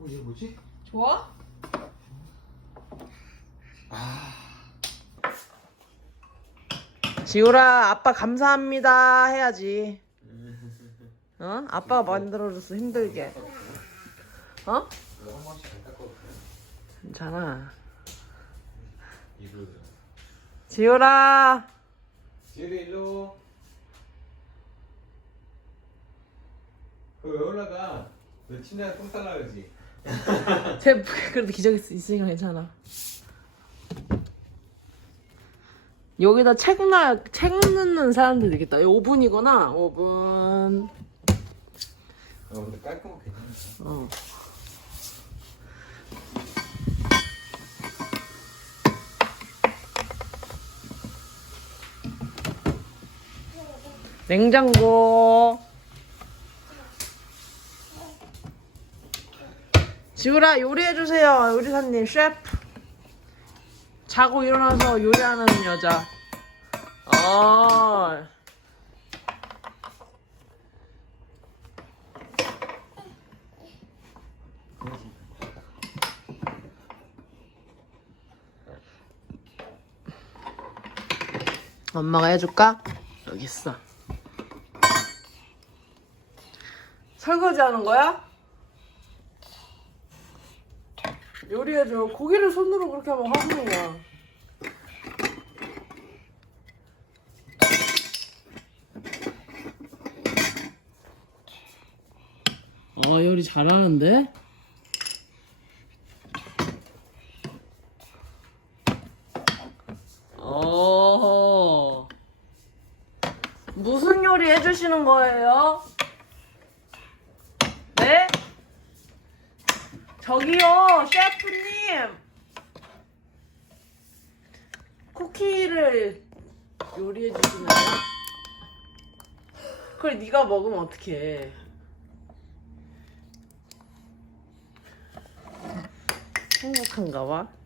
어, 이거 뭐지? 좋아? 아. 지우라 아빠 감사합니다. 해야지. 어? 아빠가 만들어줬어 힘들게. 어? 괜찮아. 지우라! 지우리 일로 그왜 올라가? 너 침대에 똥 싸려 그러지? 제 그래도 기저귀 있으니까 괜찮아. 여기다 책 놔, 책 넣는 사람들 있겠다. 5분이거나 5분. 어 근데 깔끔하게 괜찮아. 어. 냉장고. 지우라 요리해주세요. 요리사님, 셰프. 자고 일어나서 요리하는 여자. 어. 엄마가 해줄까? 여기 있어. 설거지 하는 거야? 요리해줘. 고기를 손으로 그렇게 하면 화분이야. 아, 요리 잘하는데? 어. 무슨 요리 해주시는 거예요? 네? 저기요, 셰프님! 쿠키를 요리해 주시나요? 그걸 네가 먹으면 어떡해. 행복한가 봐.